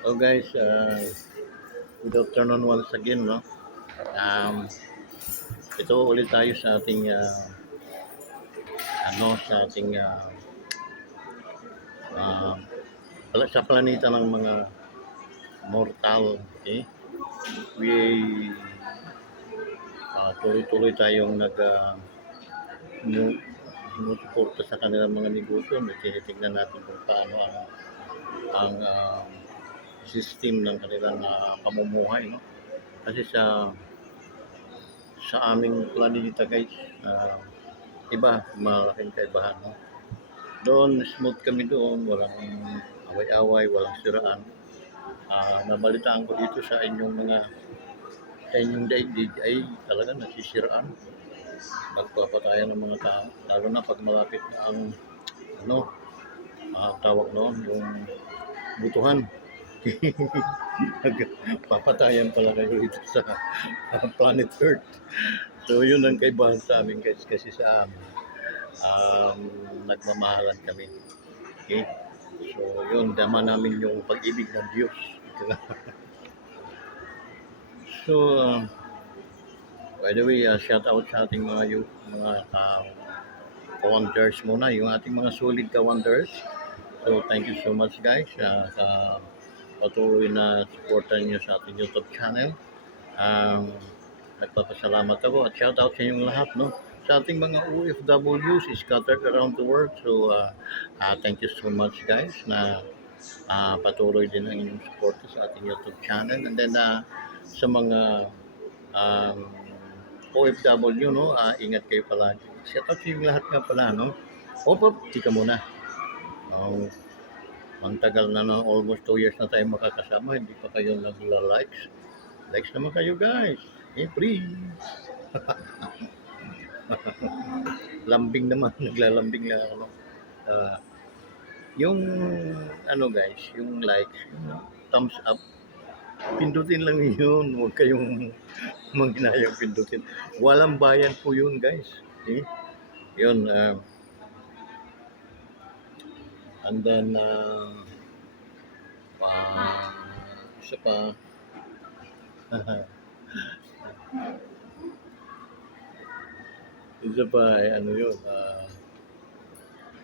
Oh guys, good afternoon once again, no? Um, ito ulit tayo sa ating sa ating uh, sa planeta ng mga mortal, okay? We tuloy-tuloy tayong sumusuporta sa kanilang mga negosyo. Tinitingnan natin kung paano ang system ng kanilang pamumuhay, no? Kasi sa aming planeta guys, iba, malaking kaibahan, no? Doon, smooth kami doon, walang away-away, walang siraan. Nabalitaan ko dito sa inyong daigdig ay talaga nasisiraan. Nagpapatayan ng mga tao, lalo na pag malapit na ang ano, tawag noon, yung butuhan. Nagpapatayan pala kayo dito sa planet Earth. So yun ang kaibahan sa amin guys, kasi sa amin nagmamahalan kami. Okay? So yun, dama namin yung pag-ibig ng Diyos. So, by the way, shout out sa ating mga ka-wonders muna, yung ating mga solid ka-wonders. So, thank you so much guys sa patuloy na supportan niyo sa ating YouTube channel. Nagpapasalamat ako at shout out sa inyong lahat, no? Sa ating mga OFWs scattered around the world. So, thank you so much guys na patuloy din ang inyong support sa ating YouTube channel. And then, sa mga um, OFW, no? Ingat kayo palagi. Shout out sa inyong lahat nga pala, no? Tika muna. Ang tagal na, no? Almost 2 years na tayo makakasama. Hindi pa kayo nagla-likes. Likes naman kayo, guys. Please. Lambing naman. Naglalambing lang ako. Uh, yung, guys, yung likes, yung thumbs up, pindutin lang yun. Huwag kayong manghinayang pindutin. Walang bayan po yun, guys. Yun. And then, isa pa, isa pa ay ano yun,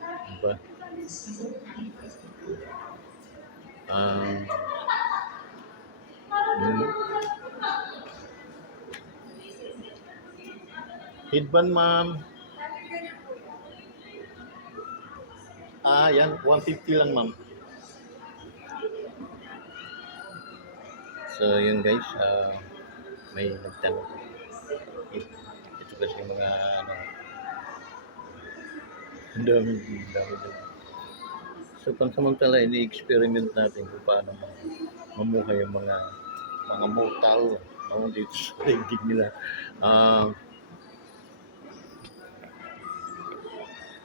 ano ba? Hidban, ma'am. Yan, 150 lang, ma'am. So, yun guys, may nagtanong. Ito kasi mga, ang dami. So, pansamantala, ini-experiment natin kung paano mamuhay ang mga mortal, no, dito sa daigdig nila.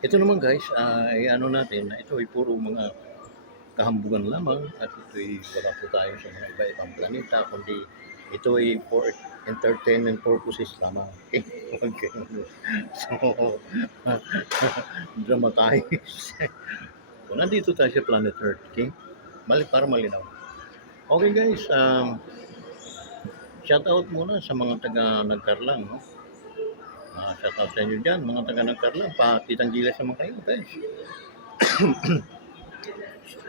Ito naman guys, ay ano natin, ito ay puro mga kahambugan lamang at ito ay wala po tayo sa mga iba-ibang planeta, kundi ito ay for entertainment purposes lamang. Okay. So, dramatize. So, nandito tayo sa planet Earth, okay? Para malinaw. Okay guys, shout out muna sa mga taga Nagkarlang, no? Shout out sa inyo dyan, mga taga Nagkarlang, pakitang gilas naman kayo guys.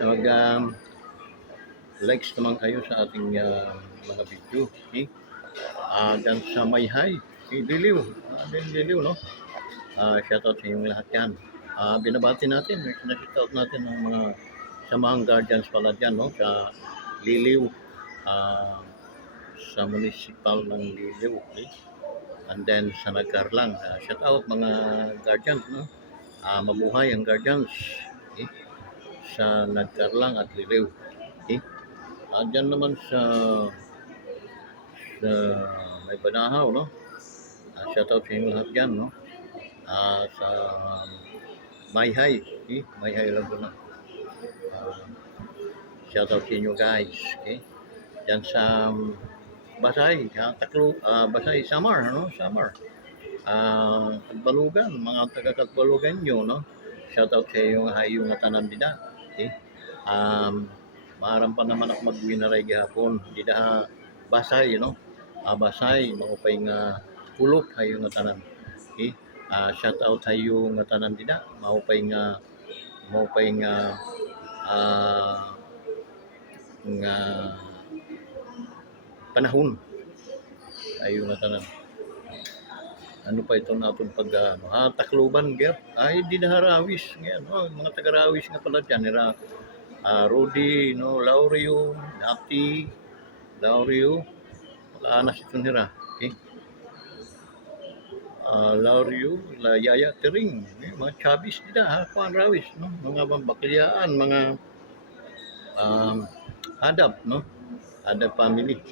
Mag likes naman kayo sa ating mga video, okay? Dyan sa Mayhay, Liliw, Liliw, no? Shout out sa inyong lahat yan. Binabati natin, shout out natin ng mga samahang guardians pala dyan, no? Sa Liliw, sa municipal ng Liliw, okay? And then sa Nagkarlang, shout out mga guardians, no? Mabuhay ang guardians, okay? Sa Nagkarlang at Liliw, okay? Dyan naman sa may Banahaw, no? Shout out sa inyo lahat dyan, no? Sa Mayhay, okay? Mayhay lang ko na. Shout out sa inyo guys, okay? Dyan sa Basay, Basay, Samar, no? Samar. Katbalugan, mga taga-Katbalugan nyo, no? Shout out sa inyo hayong tanan nila, okay? maaram pa naman ako mag-winaray gihapon. Di na basay, basay, maupay nga kulop hayo nga tanan. Okay? Shout out hayo nga tanan dida, maupay nga ah, nga panahon ayo nga tanan. Ano pa ito natin pag takluban gyud ay di naharawis ngayon mga taga-rawis nga pala dyan nila Rudy Laurio Dati Laurio anas ito nila okay. Laurio la Yaya Tering mga Chavez dida kuan rawis mga bakliyaan mga adab Adab family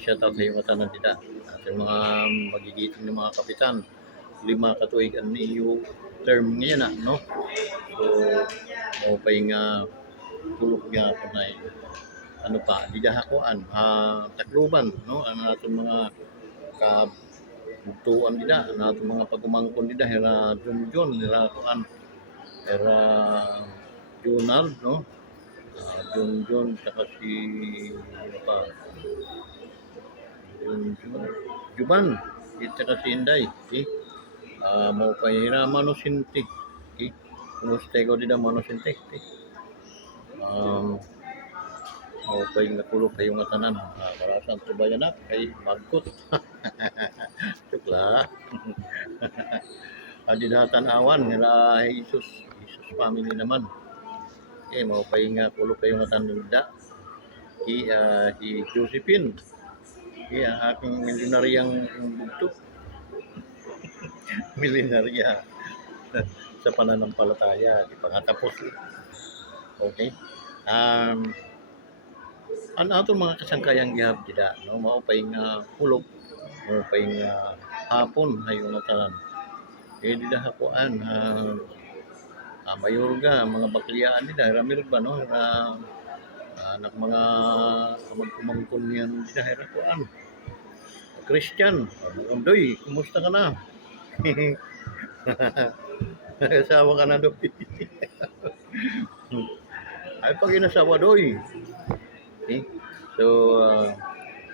shout out sa iyo tanan dida ating mga magigiting ng mga kapitan 5 katuigan niyo term niya so maupay nga tulog nga kunay ano pa di dahakuan takluban ang ating mga kabugtuan dida ang ating mga pagumangkon dida hera John hera kuan hera Jonald John saka si ano pa Juban saka si Inday mau pahira manusinti kumusta ko dida manusinti mau pay nga kulo kayo nga tanan para sa tubayan na kay magkot sukla adi datan awan nila Jesus family naman mau pay nga kulo kayo nga tanan dida si Josephine aking milyonaryang bugto milyonarya sa pananampalataya di pa nga tapos okay ang ato mga kasangkayang gihap dida maupay nga kulog maupay nga hapon hayo nga tanan dida hakuan mayor ga mga bakliyaan dida ramir ba anak mga kamagkumangkon yan dida hakuan Christian Doy kumusta ka na asawa ka na Doy ay pag inasawa Doy so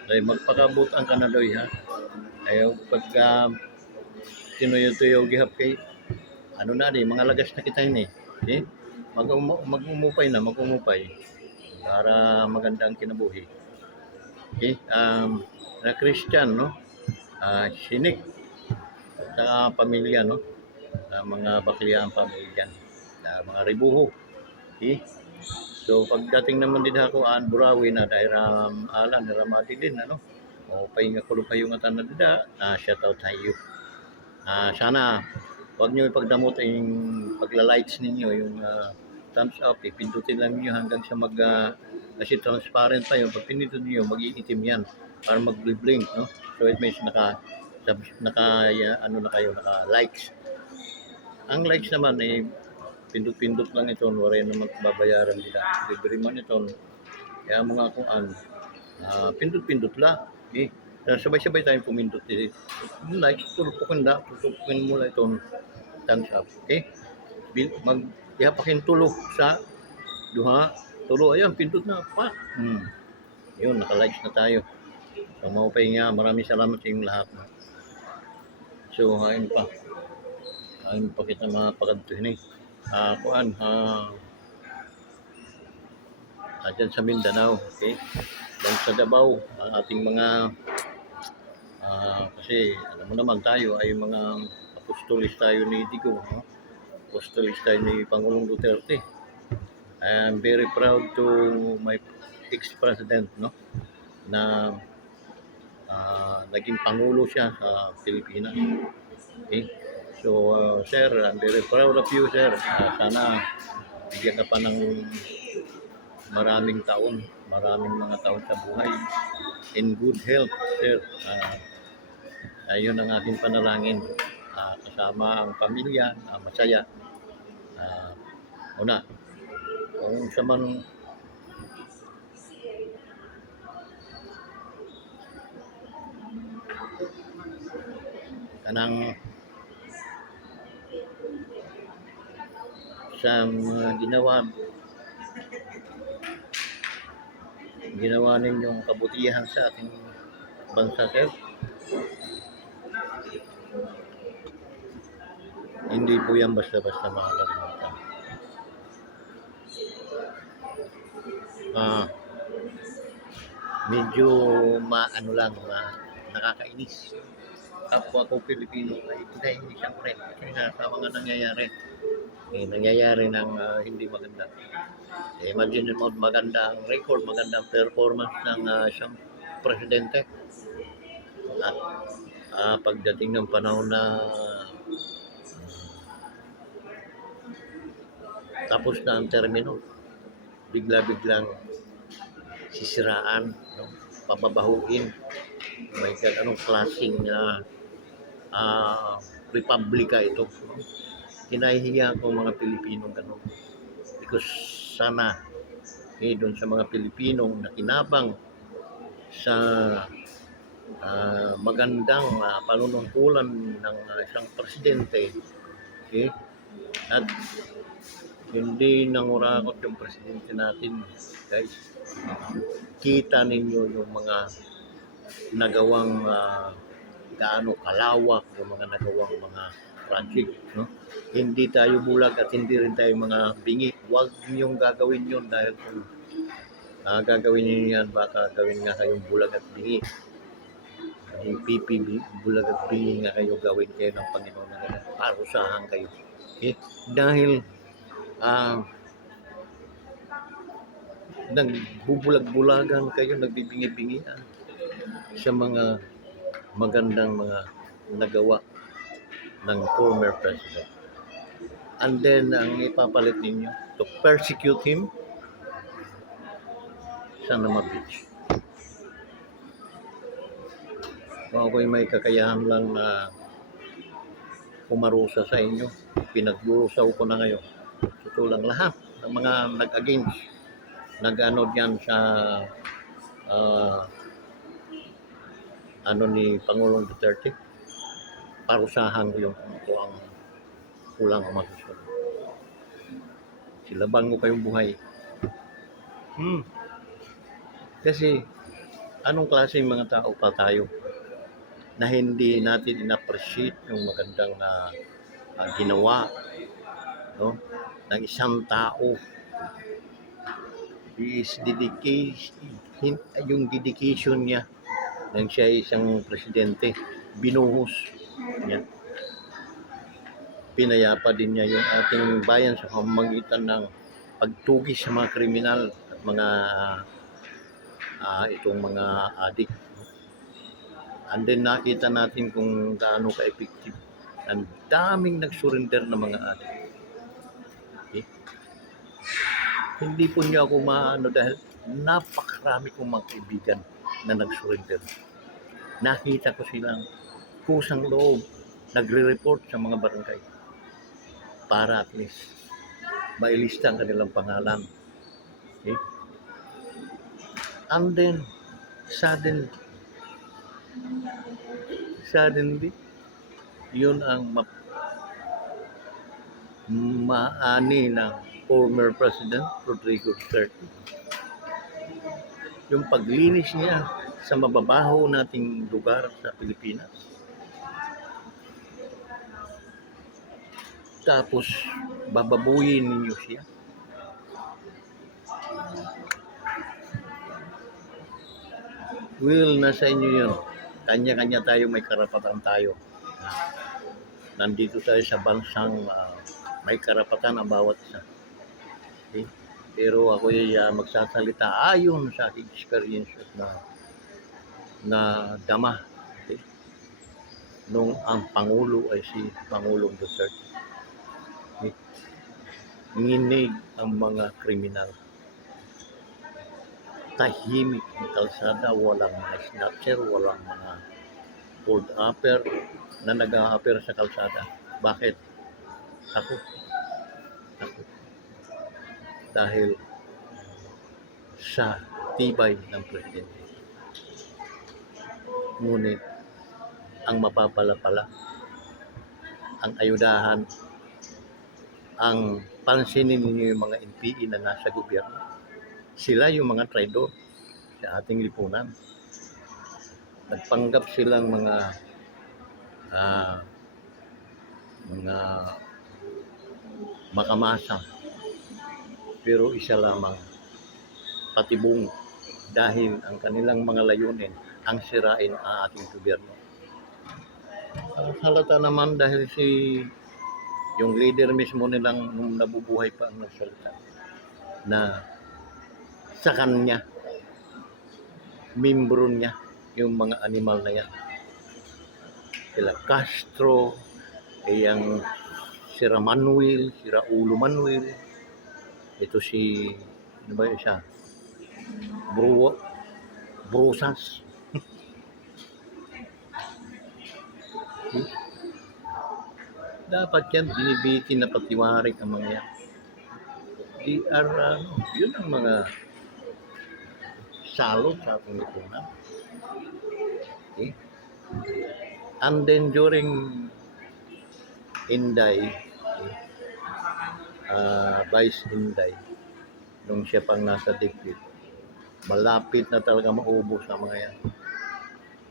ay magpakabutan ka na Doy ha ayaw pagka tinuyo-tuyo gihap kay ano na di mga lagas na kita ini magumupay para magandang kinabuhi na Christian sinik sa pamilya mga bakliyang pamilya mga ribuho so pagdating naman din hakuan Burawi na dahil alan ramati din o pahinga ko kayo nga tanan dida shout out sa iyo sana wag niyo ipagdamot yung pagla-likes ninyo yung thumbs up pindutin lang niyo hanggang sa kasi transparent pa yung pag pinindot niyo mag-iitim yan para mag-blink so it means naka ano na kayo naka likes ang likes naman pindot-pindot lang ito wala naman babayaran nila libre man ito kaya mga kuan pindot-pindot la sabay-sabay tayong pumindot like tutupukin mo lang itong thumbs up ihapakin tulo sa duha tulo ayan pindot na pa yun naka-likes na tayo so maupay nga maraming salamat sa inyong lahat so ayun pa kita mga pagkantuhin kuan dyan sa Mindanao dan sa Davao ang ating mga kasi alam mo naman tayo ay mga apostolis tayo ni Digong apostolis tayo ni Pangulong Duterte. I am very proud to my ex-president na naging Pangulo siya sa Pilipinas so sir, I'm very proud of you sir sana bigyan ka pa ng maraming mga taon sa buhay in good health sir ayun ang ating panalangin kasama ang pamilya masaya una kung sa man kanang sa mga ginawa ginawa ninyong kabutihan sa ating bansa, sir. Hindi po yan basta-basta makakalimutan. Ah, medyo maano lang, nakakainis. Kapwa ko Pilipino ay hindi siyempre kasi sa mga nangyayari. Nangyayari ng hindi maganda. Imagine mo maganda ang record, maganda ang performance ng isang presidente. At pagdating ng panahon na tapos na ang termino, bigla-biglang sisiraan, no? Pababahuin. May anong klaseng republika ito. No? Hinahihiya ko mga Pilipino ganun. Because sana doon sa mga Pilipinong nakinabang sa magandang panunungkulan ng isang presidente, at hindi nangurakot yung presidente natin, guys. Kita ninyo yung mga nagawang gaano kalawak, yung mga nagawang mga project, no? Hindi tayo bulag at hindi rin tayo mga bingi. Huwag niyong gagawin yun dahil kung gagawin niyo yan, baka gawin nga kayong bulag at bingi. Yung PPB, bulag at bingi nga kayo, gawin kayo ng Panginoon na parusahan kayo. Dahil nagbubulag-bulagan kayo, nagbibingi-bingian sa mga magandang mga nagawa ng former president. And then, ang ipapalit ninyo, to persecute him, sana ma-beach. Kung ako'y may kakayahan lang na pumarusa sa inyo, pinagburusaw ko na ngayon. Ito lang lahat ng mga nag-against, nag-ano dyan sa ni Pangulong Duterte, parusahan ko yung ang kulang ang masusunod. Silabang mo kayong buhay. Kasi anong klaseng mga tao pa tayo na hindi natin in-appreciate yung magandang ginawa, no, ng isang tao. His dedication, yung dedication niya nang siya ay isang presidente, binuhos niya. Pinayapa din niya yung ating bayan sa pamamagitan ng pagtugis sa mga kriminal at mga itong mga adik. And then nakita natin kung gaano ka-effective. Ang daming nag-surrender na mga adik. Hindi po niya ako maano dahil napakarami kong mga kaibigan na nag-surrender. Nakita ko silang kusang loob, nagre-report sa mga barangay para at least mailista ang kanilang pangalan. And then, suddenly, yun ang maani ng former President Rodrigo Duterte. Yung paglinis niya sa mababaho nating lugar sa Pilipinas. Tapos, bababuyin ninyo siya. Will, nasa inyo yun. Kanya-kanya tayo, may karapatan tayo. Nandito tayo sa bansang may karapatan ang bawat isa. Pero ako ay magsasalita ayon sa aking experience na dama. Nung ang Pangulo ay si Pangulong Duterte. Nginig ang mga kriminal. Tahimik ang kalsada, walang mga snatcher, walang mga hold upper na nag-a-upper sa kalsada. Bakit? Ako. Dahil sa tibay ng presidente. Ngunit ang mapapala-pala, ang ayudahan, ang pansinin ninyo yung mga NPE na nasa gobyerno. Sila yung mga traidor. sa ating lipunan. Nagpanggap silang ah, mga makamasa, pero isa lamang patibong dahil ang kanilang mga layunin ang sirain ang ating gobyerno. Halata naman dahil yung leader mismo nilang nung nabubuhay pa ang nagsalita na sa kanya, membro niya yung mga animal na yan. Sila Castro, yung si Manuel, si Raulo Manuel, ito si, ano ba yun siya? Brusas. Dapat yan, binibitin na patiwarik ang mga yan. Yun ang mga salot sa ating lipunan. Okay? And then during Inday, Vice Inday, nung siya pang nasa dikit, malapit na talaga maubos ang mga yan.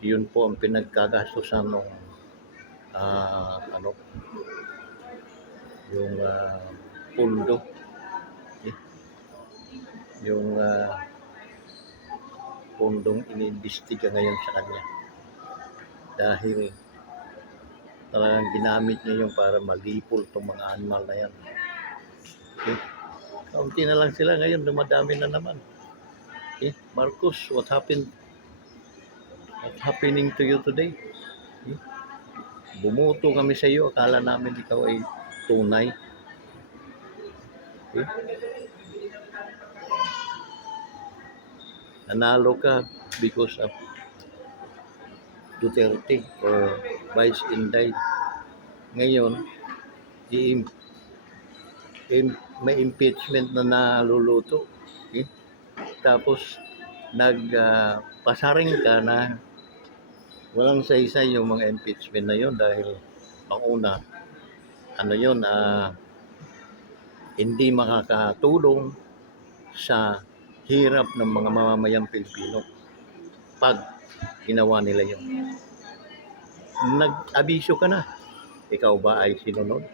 Yun po ang pinagkagastusan nung yung pundo, yung pundong iniimbestiga ngayon sa kanya dahil talagang ginamit niya yung para malipol itong mga animal na yan. Okay? Kaunti na lang sila ngayon, dumadami na naman. Okay? Marcos, what's happening to you today? Okay? Bumuto kami sa iyo, akala namin ikaw ay tunay. Okay? Nanalo ka because of Duterte or Vice Inday. Ngayon, may impeachment na naluluto. Okay? Tapos, pasaring ka na walang saysay yung mga impeachment na yon dahil ang una, hindi makakatulong sa hirap ng mga mamamayang Pilipino pag ginawa nila yun. Nag-abiso ka na. Ikaw ba ay sinunod?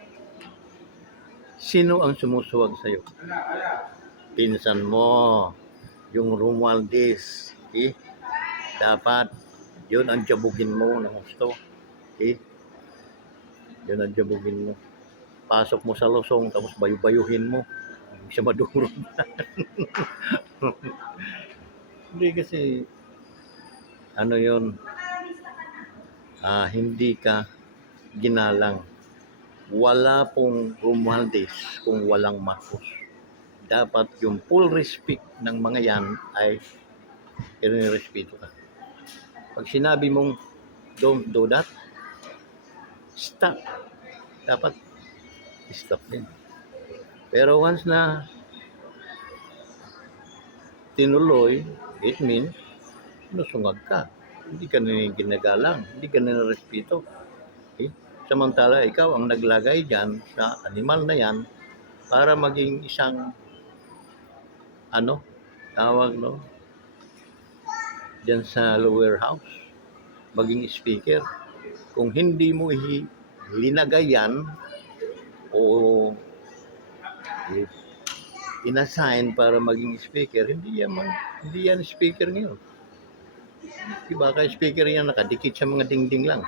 Sino ang sumusuwag sa'yo? Pinsan mo, yung Romualdez. Okay? Dapat, yun ang jabugin mo ng gusto. Okay? Yun ang jabugin mo. Pasok mo sa Luzon, tapos bayu-bayuhin mo. Hindi siya madurog. Hindi kasi, hindi ka ginalang. Wala pong Romualdez kung walang Marcos. Dapat yung full respect ng mga yan ay inirespeto ka. Pag sinabi mong don't do that, stop. Dapat stop din. Pero once na tinuloy, it means sinusungag ka. Hindi ka na ginagalang, hindi ka na respeto. Okay? Samantala, ikaw ang naglagay dyan sa animal na yan para maging isang dyan sa lower house, maging speaker. Kung hindi mo linagay yan o inassign para maging speaker, hindi yan speaker ngayon. Diba, kaya speaker yan nakadikit sa mga dingding lang.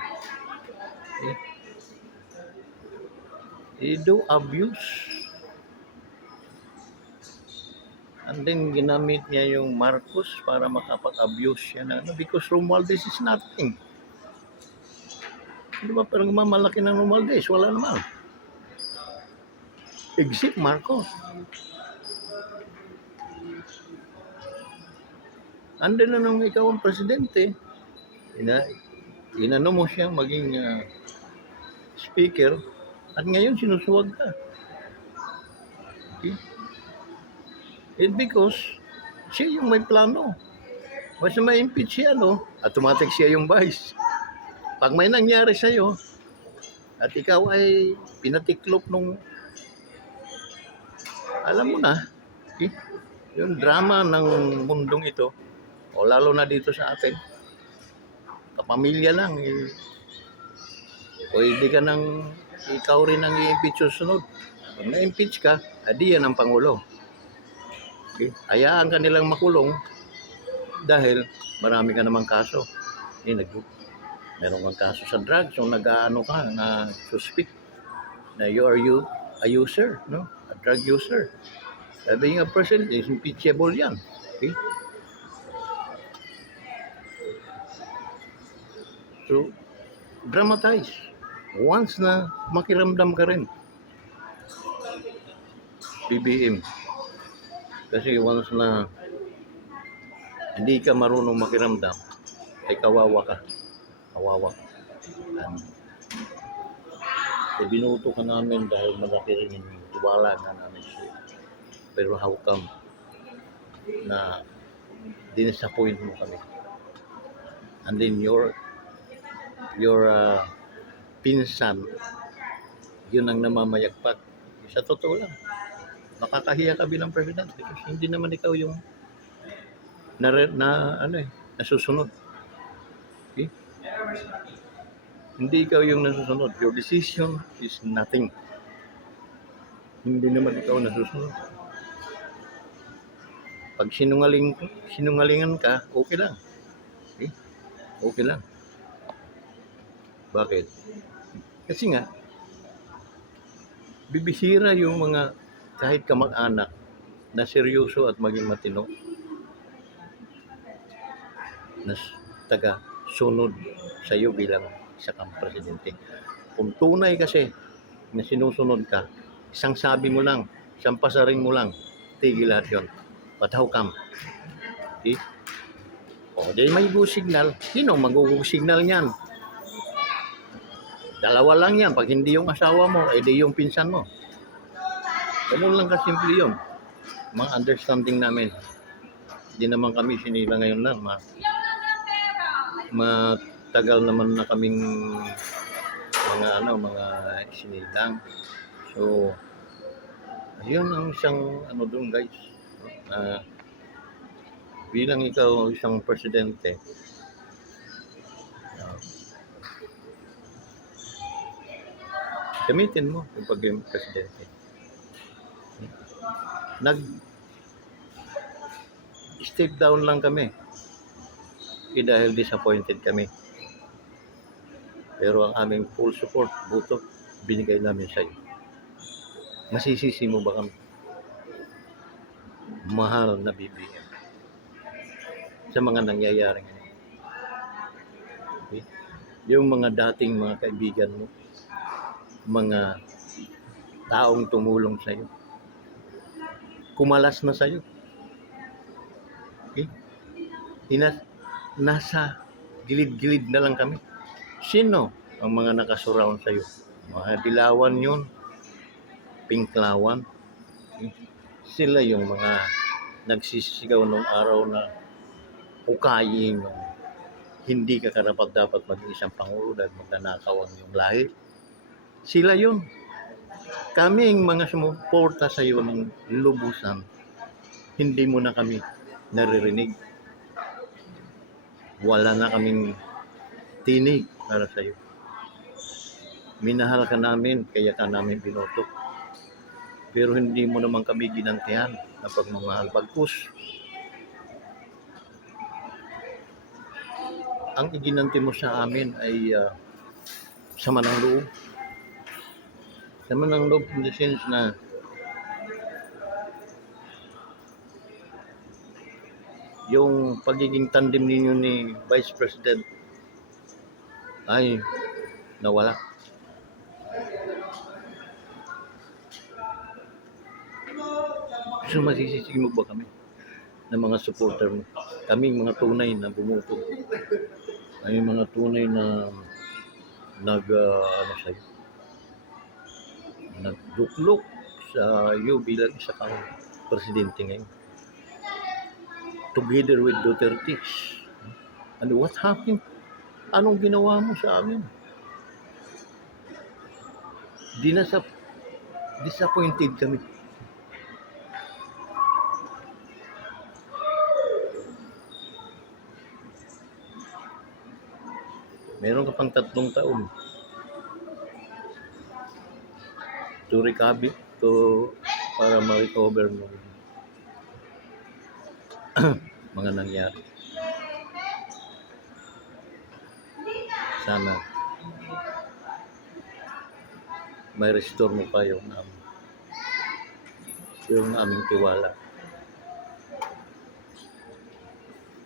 Okay? Do abuse. And then ginamit niya yung Marcos para makapag-abuse siya because Romualdez is nothing. Di ba parang mamalaki ng Romualdez? Wala naman. Except Marcos. And then nung ikaw ang presidente, inano mo siyang maging speaker at ngayon sinusuwag ka. Okay? And because siya yung may plano. Basta ma-impeach siya, automatic siya yung vice. Pag may nangyari sa'yo, at ikaw ay pinatiklop nung, alam mo na, okay? Yung drama ng mundong ito, O lalo na dito sa atin, kapamilya lang, pwede ka nang ikaw rin ang i-impeach susunod. Pag na-impeach ka, adi yan ang Pangulo. Okay? Hayaan ka nilang makulong dahil marami ka namang kaso. Meron kang kaso sa drugs, yung nag-aano ka, na suspect na you are a user, no? A drug user. Being a person is impeachable yan. Okay? So, dramatize. Once na makiramdam ka rin, BBM. Kasi once na hindi ka marunong makiramdam, ay kawawa ka. Kawawa ka. Binuto ka namin dahil malaki rin yung tiwala na namin siya. Pero how come na dinisappoint mo kami? And then your pinsan, yun ang namamayagpag. Sa totoo lang, nakakahiya ka bilang president because hindi naman ikaw yung nasusunod. Okay? Hindi ikaw yung nasusunod. Your decision is nothing. Hindi naman ikaw nasusunod. Pag sinungalingan ka, okay lang. Okay? Okay lang. Bakit? Kasi nga, bibisira yung mga kahit kamag-anak na seryoso at maging matino na taga-sunod sa iyo bilang isa kang presidente. Kung tunay kasi na sinusunod ka, isang sabi mo lang, isang pasaring mo lang, tigil lahat yun. But how come? Okay? O, dahil may go signal, sino mag-go signal niyan? Dalawa lang yan. Pag hindi yung asawa mo, di yung pinsan mo. Ganun lang kasimple yun. Mga understanding namin. Hindi naman kami sinila ngayon lang. Matagal naman na kaming mga sinilang. So, yun ang isang doon guys. Bilang ikaw isang presidente, gamitin mo yung pagiging presidente. Step down lang kami. Dahil disappointed kami. Pero ang aming full support, buto, binigay namin sa iyo. Masisisi mo ba kami? Mahal na BBM. Sa mga nangyayari ngayon. Okay? Yung mga dating mga kaibigan mo, mga taong tumulong sa iyo, kumalas na sa iyo. Okay? Nasa gilid-gilid na lang kami. Sino ang mga nakasurround sa iyo? Mga dilawan yun, pinklawan. Okay? Sila yung mga nagsisigaw nung araw na hukayin yung hindi ka karapat-dapat maging isang pangulo dahil magnanakaw ang iyong lahi. Sila yun. Kaming mga sumuporta sa iyo ng lubusan, hindi mo na kami naririnig. Wala na kaming tinig para sa iyo. Minahal ka namin, kaya ka namin binoto. Pero hindi mo naman kami ginantihan na pagmamahal. Bagkus, ang iginanti mo sa amin ay sama ng loob. Sama ng loob in the sense na yung pagiging tandem ninyo ni Vice President ay nawala. So masisisi mo ba kami ng mga supporter mo? Kaming mga tunay na bumuto. Ay mga tunay na nagduklok sa iyo bilang isa kang presidente ngayon. Together with Duterte. And what happened? Anong ginawa mo sa amin? Disappointed kami. Meron ka pang 3 taon to recover, to para ma-recover mo mga nangyari. Sana may restore mo pa yung aming tiwala.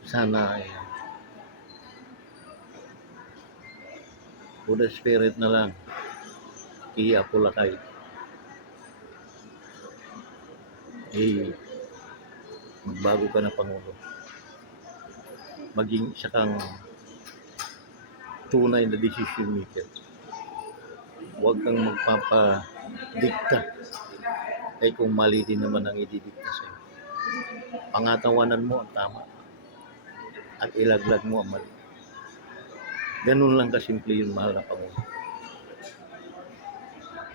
Sana ay Buddha Spirit na lang, Iya Pulakay, magbago ka na Pangulo. Maging isa kang tunay na decision maker. Huwag kang magpapadikta ay kung mali din naman ang ididikta sa'yo. Pangatawanan mo ang tama at ilaglag mo ang mali. Ganun lang kasimple yun, mahal na Pangulo.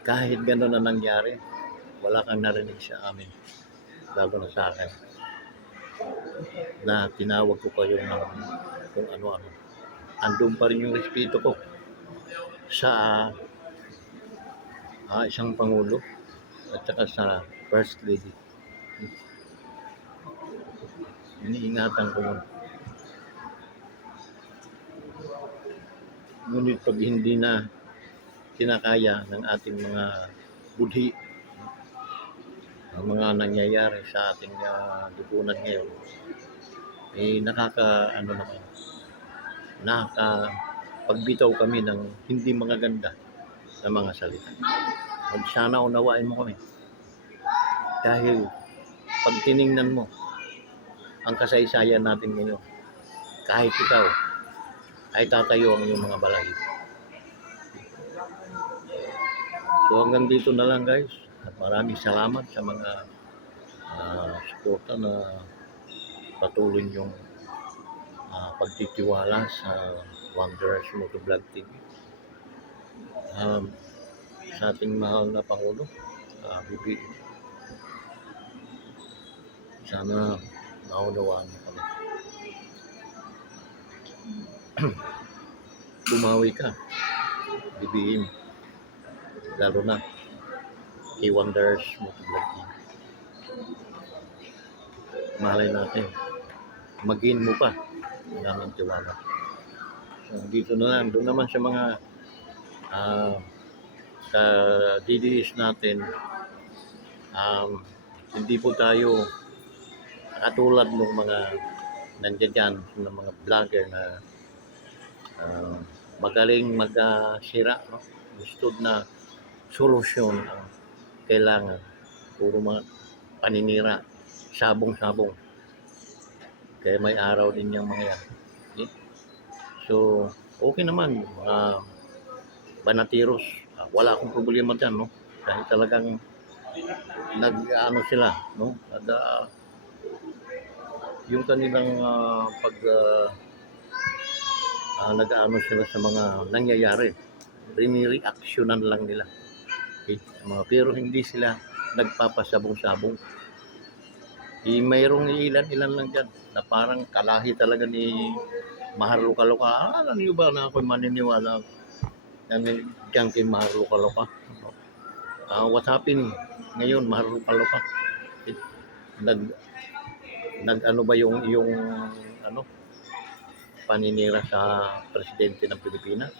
Kahit ganun na nangyari, wala kang narinig sa amin, lalo na sa akin, na tinawag ko kayo ng kung ano-ano. Andun pa rin yung respeto ko sa isang Pangulo at saka sa First Lady. Iniingatan ko yun. Ngunit pag hindi na kinakaya ng ating mga budhi ang mga nangyayari sa ating lipunan ngayon, nakakapagbitaw kami ng hindi magaganda na mga salita. Sana unawain mo kami. Dahil pag tiningnan mo ang kasaysayan natin ngayon, kahit ikaw ay tatayo ang iyong mga balahibo. So hanggang dito na lang guys, at maraming salamat sa mga suporta na patuloy yung pagtitiwala sa Wanderers Motovlog TV. Sa ating mahal na Pangulo, BBM, sana naunawaan mo kami. Bumawi ka, BBM, lalo na kay Wanderers Motovlog TV. Malay natin, mag-in mo pa ang aming tiwala. So, dito na lang, doon naman sa mga sa DDS natin, hindi po tayo katulad ng mga nandiyan dyan, ng mga vlogger na magaling magsira, no? Gusto na solusyon ang kailangan. Puro mga paninira, sabong-sabong. Kaya may araw din yung mga yan. Okay? So, okay naman. Banatiros, wala akong problema dyan, no? Dahil talagang nag-ano sila, no? Yung kanilang nag-ano sila sa mga nangyayari, rinireactionan lang nila. Okay? Pero hindi sila nagpapasabong-sabong. Mayroong ilan-ilan lang dyan na parang kalahi talaga ni Maharlo Kaloka. Alam niyo ba na ako'y maniniwala dyan kay Maharlo Kaloka? What happened ngayon, Maharlo Kaloka? Nag-ano ba yung paninira sa presidente ng Pilipinas?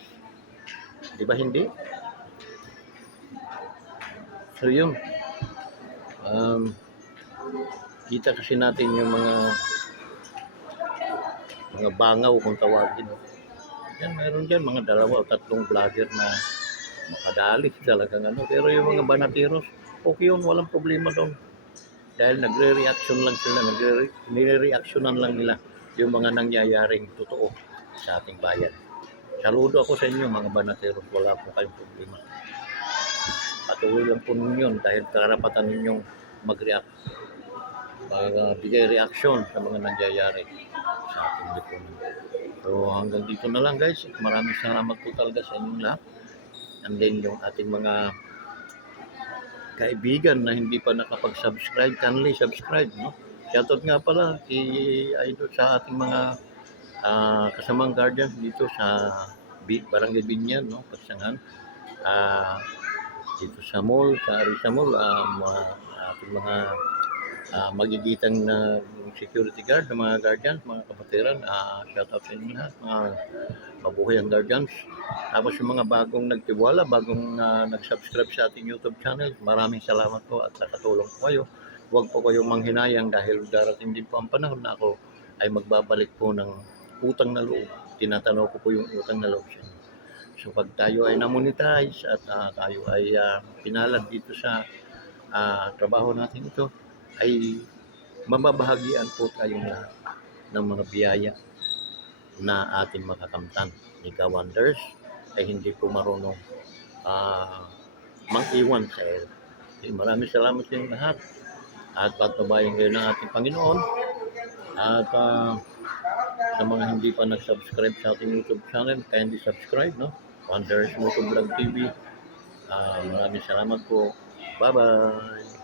Di ba hindi? So yun. Kita kasi natin yung mga bangaw kung tawagin. Yan, meron dyan mga 2 o 3 vlogger na makadali talagang ano. Pero yung mga banatiros, okay yun, walang problema doon. Dahil nagre-reaction lang sila, nire-reactionan lang nila yung mga nangyayaring totoo sa ating bayan. Saludo ako sa inyo mga banatiros, wala po kayong problema. Patuloy lang po ninyo dahil karapatan ninyong mag-react, bigay reaksyon sa mga nangyayari sa ating lipunan. So hanggang dito na lang guys. Maraming salamat po talaga sa inyong lahat. And then yung ating mga kaibigan na hindi pa nakapag-subscribe, kindly subscribe, no? Shoutout nga pala sa ating mga kasamang guardian dito sa Barangay Binyan, no? Pagsangan. Dito sa mall, sa Arisa Mall, ating mga magigitang na security guard, ng mga guardians, mga kapatiran, shout out sa inyo lahat, mga mabuhay ang guardians. Tapos yung mga bagong nagtiwala, bagong nag-subscribe sa ating YouTube channel, maraming salamat po at nakatulong po kayo. Huwag po kayong manghinayang dahil darating din po ang panahon na ako ay magbabalik po ng utang na loob. Tinatanaw ko po yung utang na loob sa inyo. So pag tayo ay na-monetize at tayo ay pinalad dito sa trabaho natin ito, ay mababahagian po tayo ng mga biyaya na ating makakamtan. Ika Wonders ay hindi po marunong mang-iwan sa iyo. Maraming salamat sa inyo lahat at patubayan kayo ng ating Panginoon at sa mga hindi pa nag-subscribe sa ating YouTube channel, kindly subscribe, no? Wonders Motovlog TV. Maraming salamat po. Bye-bye!